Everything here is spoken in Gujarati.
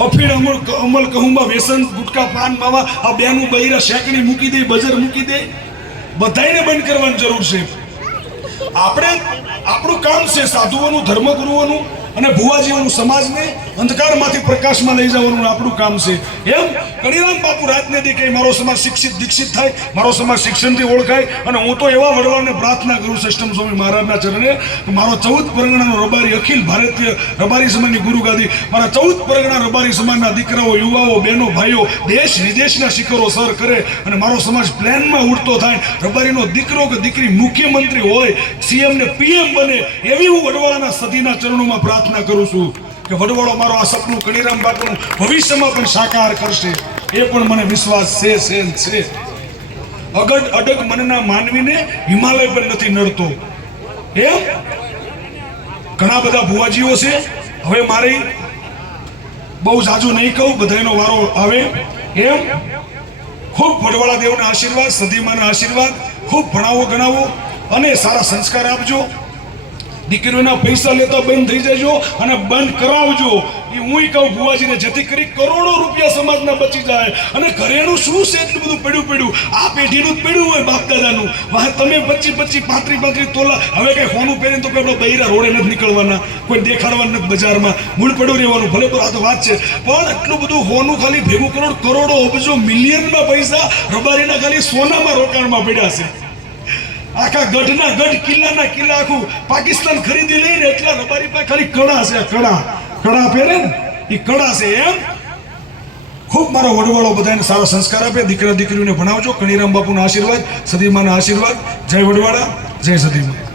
અફીણ અમલ અમલ કહુંબા વ્યસન ગુટકા, પાન, માવા, આ બેનું બૈરા શેકડી મૂકી દે, બજર મૂકી દે. બધાયને બંધ કરવાની જરૂર છે. આપણે, આપણું કામ છે સાધુઓનું, ધર્મગુરુઓનું અને ભુવાજીઓનું સમાજને અંધકારમાંથી પ્રકાશમાં લઈ જવાનું આપણું કામ છે. એમ કણીરામ બાપુ રાતને દી મારો સમાજ શિક્ષિત, દીક્ષિત થાય, મારો સમાજ શિક્ષણથી ઓળખાય અને હું તો એવા વડવાને પ્રાર્થના કરું સિસ્ટમ સ્વામી મહારાજના ચરણે. મારો ચૌદ પરગણાનો રબારી અખિલ ભારતીય રબારી સમાજની ગુરુ ગાદી. મારા ચૌદ પરગણા રબારી સમાજના દીકરાઓ, યુવાઓ, બહેનો, ભાઈઓ, દેશ વિદેશના શિખરો સર કરે અને મારો સમાજ પ્લેનમાં ઉડતો થાય. રબારીનો દીકરો કે દીકરી મુખ્યમંત્રી હોય સીએમ ને પીએમ બને એવી હું વડવાળાના સદીના ચરણોમાં પ્રાર્થના કરું છું કે વડવાળો મારો આ સપનું કણીરામ બાપુનું ભવિષ્યમાં પણ સાકાર કરશે. એ પણ મને વિશ્વાસ છે છે છે. અગડ અડગ મનના માનવીને હિમાલય પર નથી નડતો. એ ઘણા બધા ભુવાજીઓ છે. હવે મારી બહુ જાજુ નહીં કહું બધાનો વારો આવે. એમ? ખૂબ વડવાળા દેવના આશીર્વાદ સદીમાના આશીર્વાદ, ખૂબ ભણાવો, ગણાવો અને સારા સંસ્કાર આપજો. દીકરીઓના પૈસા લેતા બંધ થઈ જજો અને બંધ કરાવજો. એ હું કહું ભુવાજીને, જેથી કરી કરોડો રૂપિયા સમાજના બચી જાય. અને ઘરેનું શું છે એટલું બધું પડ્યું પડ્યું? આ પેઢીનું જ પડ્યું હોય બાપ દાદાનું. વાહ, તમે પચી પચી પાંત્રી પાંત્રી તોલા. હવે કઈ હોનું પહેરીને તો કે આપણે બૈરા રોડે નથી નીકળવાના. કોઈ દેખાડવાના નથી બજારમાં. મૂળ પડ્યું રહેવાનું. ભલે આ તો વાત છે. પણ એટલું બધું હોનું ખાલી ભેગું કરોડ કરોડો અબજો મિલિયનમાં પૈસા રબારીના ખાલી સોનામાં રોકાણમાં પડ્યા છે. આખા ગઢના ગઢ કિલ્લાના કિલ્લા આખું પાકિસ્તાન ખરીદી લઈને એટલા અમારી પાસે ખાલી કડા છે કડા કડા પહેરે ને એ કડા છે એમ. ખૂબ મારો વડવાળો બધાને સારા સંસ્કાર આપે. દીકરા દીકરીઓને ભણાવજો. કણીરામ બાપુના આશીર્વાદ, સદીમાના આશીર્વાદ. જય વડવાળા, જય સદીમા